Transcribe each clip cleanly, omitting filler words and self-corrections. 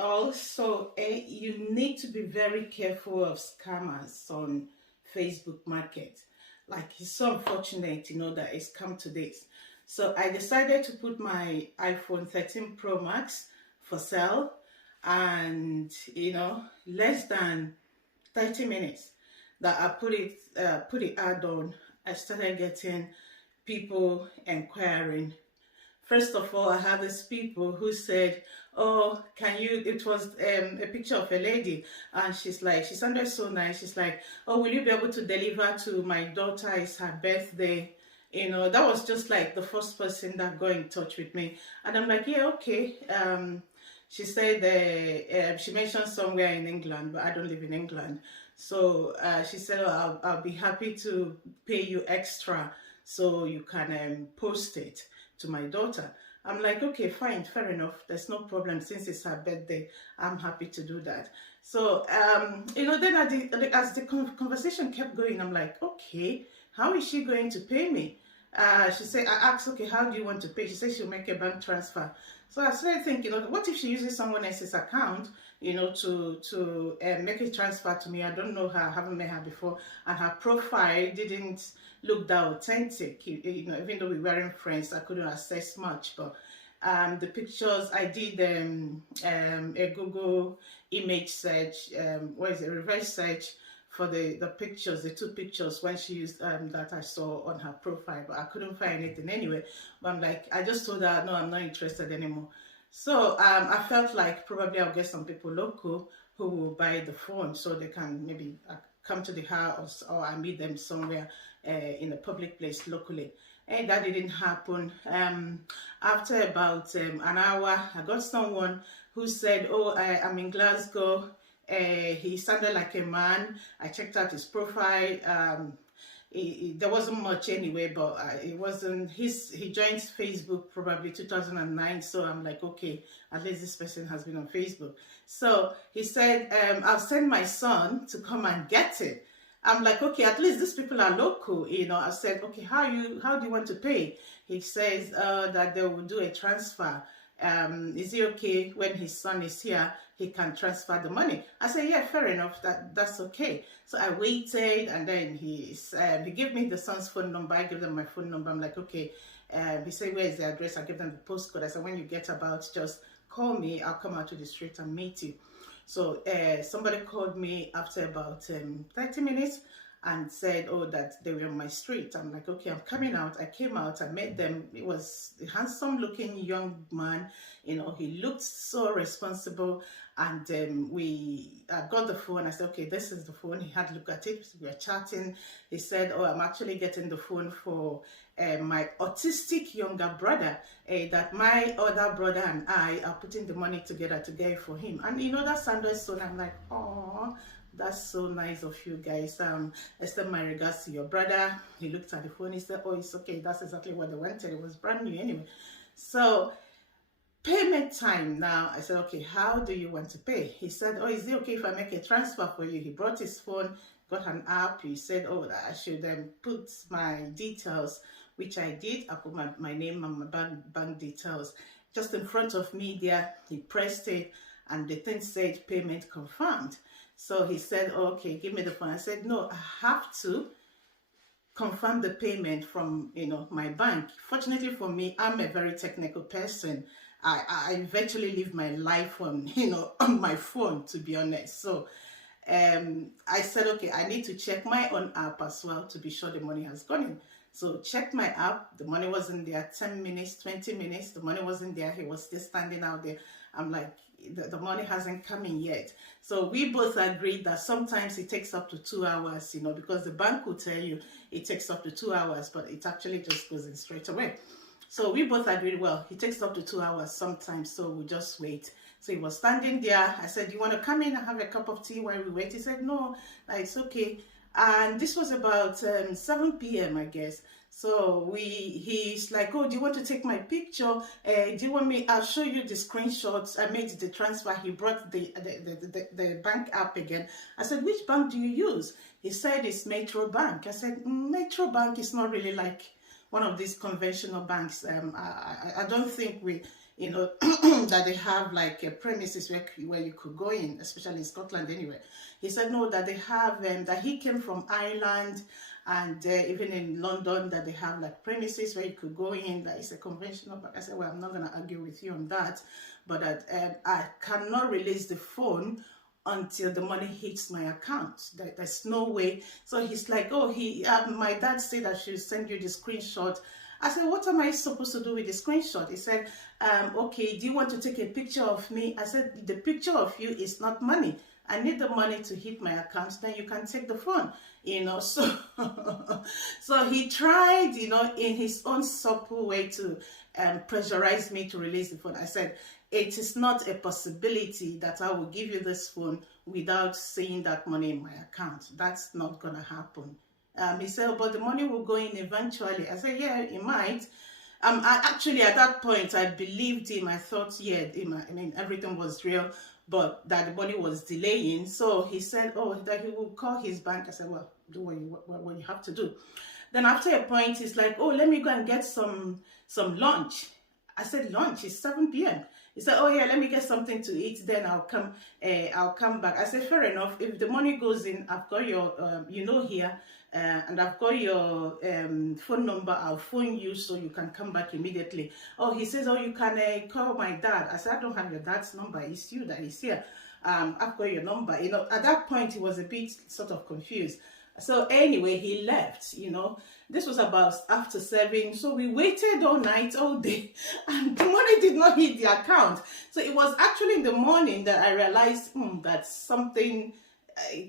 also, you need to be very careful of scammers on Facebook Market. Like, it's so unfortunate, that it's come to this. So I decided to put my iPhone 13 Pro Max for sale, and less than 30 minutes that I put the ad on, I started getting people inquiring. First of all, I had these people who said, "Oh, can you?" It was a picture of a lady, and she's like, she sounded so nice. She's like, "Oh, will you be able to deliver to my daughter? It's her birthday." That was just like the first person that got in touch with me, and I'm like, "Yeah, okay." She said she mentioned somewhere in England, but I don't live in England. So she said, "Oh, I'll be happy to pay you extra so you can post it to my daughter." I'm like, "Okay, fine, fair enough. There's no problem. Since it's her birthday, I'm happy to do that." So, then as the conversation kept going, I'm like, "Okay, how is she going to pay me?" She said, I asked, "Okay, how do you want to pay?" She said she'll make a bank transfer. So I started thinking, what if she uses someone else's account, to make a transfer to me? I don't know her, I haven't met her before, and her profile didn't look that authentic. Even though we weren't friends, I couldn't assess much. But the pictures, I did a Google image search, reverse search for the pictures, the two pictures when she used that I saw on her profile, but I couldn't find anything anyway. But I'm like, I just told her, no, I'm not interested anymore. So I felt like probably I'll get some people local who will buy the phone so they can maybe come to the house, or I meet them somewhere in a public place locally. And that didn't happen. After about an hour, I got someone who said, "Oh, I'm in Glasgow." He sounded like a man. I checked out his profile. There wasn't much anyway, but it wasn't his. He joined Facebook probably 2009. So I'm like, okay, at least this person has been on Facebook. So he said, "I'll send my son to come and get it." I'm like, okay, at least these people are local, I said, "Okay, how do you want to pay?" He says that they will do a transfer. Is it okay when his son is here, he can transfer the money? I said, "Yeah, fair enough, that's okay." So I waited, and then he gave me the son's phone number. I gave them my phone number. I'm like, okay. He said, "Where is the address?" I gave them the postcode. I said, "When you get about, just call me. I'll come out to the street and meet you." So somebody called me after about 30 minutes and said, "Oh, that they were on my street." I'm like, "Okay, I'm coming out." I came out, I met them. It was a handsome looking young man. He looked so responsible. And I got the phone. I said, "Okay, this is the phone." He had a look at it. We were chatting. He said, "Oh, I'm actually getting the phone for my autistic younger brother, that my other brother and I are putting the money together to get it for him." And that sounded so, I'm like, "Oh, that's so nice of you guys. I send my regards to your brother." He looked at the phone. He said, "Oh, it's okay. That's exactly what they wanted. It was brand new anyway." So payment time now. I said, "Okay, how do you want to pay?" He said, "Oh, is it okay if I make a transfer for you?" He brought his phone, got an app. He said, "Oh, I should put my details," which I did. I put my name and my bank details just in front of me there. He pressed it, and the thing said payment confirmed. So he said, "Oh, okay, give me the phone." I said, "No, I have to confirm the payment from my bank." Fortunately for me, I'm a very technical person. I virtually live my life on on my phone, to be honest. So I said, "Okay, I need to check my own app as well to be sure the money has gone in." So checked my app, the money wasn't there. 10 minutes, 20 minutes, the money wasn't there. He was still standing out there. I'm like, the money hasn't come in yet. So we both agreed that sometimes it takes up to 2 hours, because the bank will tell you it takes up to 2 hours, but it actually just goes in straight away. So we both agreed, well, it takes up to 2 hours sometimes, so we'll just wait. So he was standing there. I said, "Do you want to come in and have a cup of tea while we wait?" He said, "No, it's okay." And this was about 7 p.m., I guess. So he's like, "Oh, do you want to take my picture? Do you want me? I'll show you the screenshots. I made the transfer." He brought the bank app again. I said, "Which bank do you use?" He said, "It's Metro Bank." I said, "Metro Bank is not really like one of these conventional banks. I don't think you know, that they have like premises where you could go in, especially in Scotland anyway. He said no, that they have, that he came from Ireland, and even in London, that they have like premises where you could go in, that is a conventional bank. I said, well, I'm not going to argue with you on that, but I cannot release the phone until the money hits my account. There's no way. So he's like, oh, my dad said I should send you the screenshot. I said, what am I supposed to do with the screenshot? He said, okay, do you want to take a picture of me? I said, the picture of you is not money. I need the money to hit my account, then you can take the phone, you know. So so he tried, you know, in his own subtle way to pressurize me to release the phone. I said, it is not a possibility that I will give you this phone without seeing that money in my account. That's not going to happen. He said, but the money will go in eventually. I said, yeah, it might. I actually, at that point, I believed him. I thought, yeah, I mean, everything was real, but that the money was delaying. So he said, oh, that he will call his bank. I said, well, do what you have to do. Then after a point, he's like, oh, let me go and get some lunch. I said, lunch? It's 7 p.m. He said, oh yeah, let me get something to eat, then I'll come back. I said, fair enough. If the money goes in, I've got your, you know, here, and I've got your phone number. I'll phone you so you can come back immediately. Oh, he says, oh, you can call my dad. I said, I don't have your dad's number. It's you that is here. I've got your number. You know, at that point, he was a bit sort of confused. So anyway, he left, you know. This was about after 7. So we waited all night, all day, and the money did not hit the account. So it was actually in the morning that I realized that something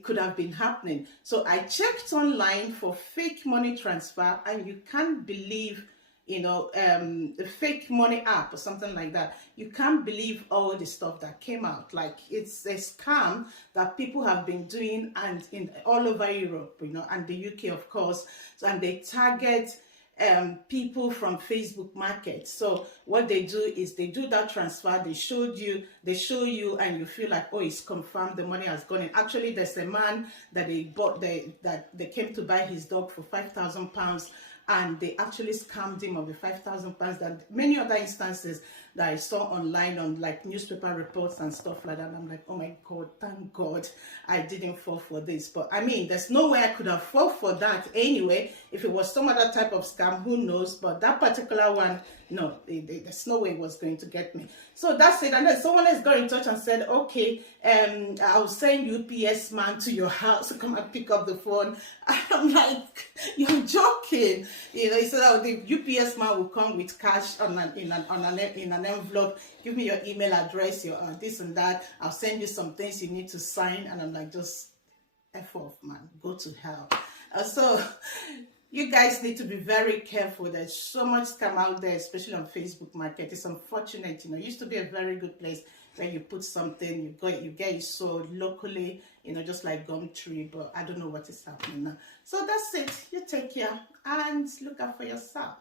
could have been happening. So I checked online for fake money transfer, and you can't believe, you know, a fake money app or something like that. You can't believe all the stuff that came out. Like, it's a scam that people have been doing, and all over Europe, you know, and the UK, of course. So, and they target people from Facebook Market. So what they do is they do that transfer. They show you, and you feel like, oh, it's confirmed, the money has gone in. Actually, there's a man that they came to buy his dog for £5,000. And they actually scammed him of the £5,000. That many other instances that I saw online on like newspaper reports and stuff like that. And I'm like, oh my God, thank God I didn't fall for this. But I mean, there's no way I could have fallen for that anyway. If it was some other type of scam, who knows? But that particular one, no, there's no way it was going to get me. So that's it. And then someone else got in touch and said, okay, I'll send UPS man to your house to come and pick up the phone. I'm like, you're joking. You know, he said, oh, the UPS man will come with cash in an envelope. Give me your email address, your this and that. I'll send you some things you need to sign. And I'm like, just F off, man. Go to hell. So you guys need to be very careful. There's so much scam out there, especially on Facebook Market. It's unfortunate, you know. It used to be a very good place where you put something, you get it sold locally, you know, just like Gumtree. But I don't know what is happening now. So that's it. You take care and look out for yourself.